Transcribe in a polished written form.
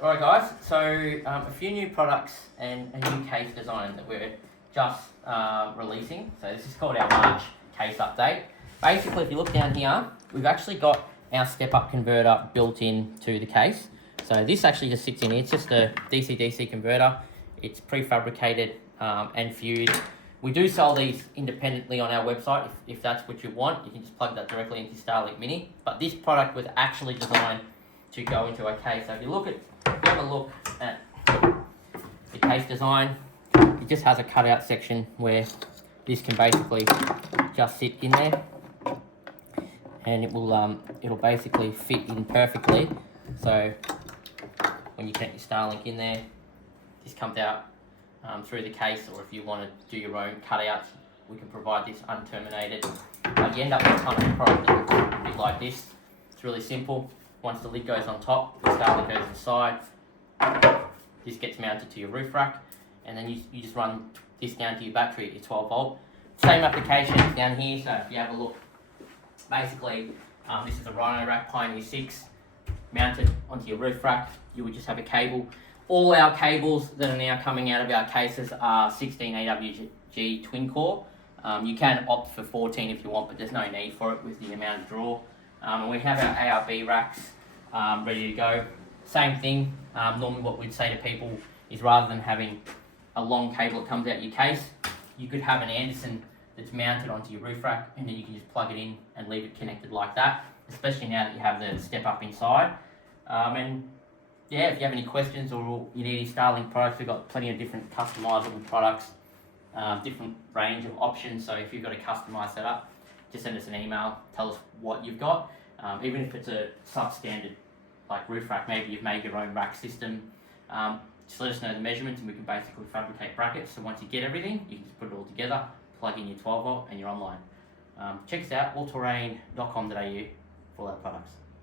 Alright guys, so a few new products and a new case design that we're just releasing. So this is called our March case update. Basically, if you look down here, we've actually got our step-up converter built into the case. So this actually just sits in here. It's just a DC-DC converter. It's prefabricated and fused. We do sell these independently on our website. If that's what you want, you can just plug that directly into Starlink Mini. But this product was actually designed to go into a case. So if you have a look at the case design, it just has a cutout section where this can basically just sit in there, and it'll basically fit in perfectly. So when you connect your Starlink in there, this comes out through the case, or if you want to do your own cutouts, we can provide this unterminated. But you end up with a ton of product that looks a bit like this. It's really simple. Once the lid goes on top, the Starlink goes inside. This gets mounted to your roof rack, and then you just run this down to your battery at your 12 volt. Same application down here. So if you have a look, basically this is a Rhino rack Pioneer 6 mounted onto your roof rack. You would just have a cable. All our cables that are now coming out of our cases are 16 AWG twin core. You can opt for 14 if you want, but there's no need for it with the amount of draw. And we have our ARB racks ready to go. Same thing. Normally what we'd say to people is, rather than having a long cable that comes out your case, you could have an Anderson that's mounted onto your roof rack, and then you can just plug it in and leave it connected like that, especially now that you have the step up inside. And yeah, if you have any questions or you need any Starlink products, we've got plenty of different customizable products, different range of options. So if you've got a customized setup, just send us an email, tell us what you've got. Even if it's a substandard like roof rack, maybe you've made your own rack system, just let us know the measurements and we can basically fabricate brackets. So once you get everything, you can just put it all together, plug in your 12 volt and you're online. Check us out, allterrain.com.au for all our products.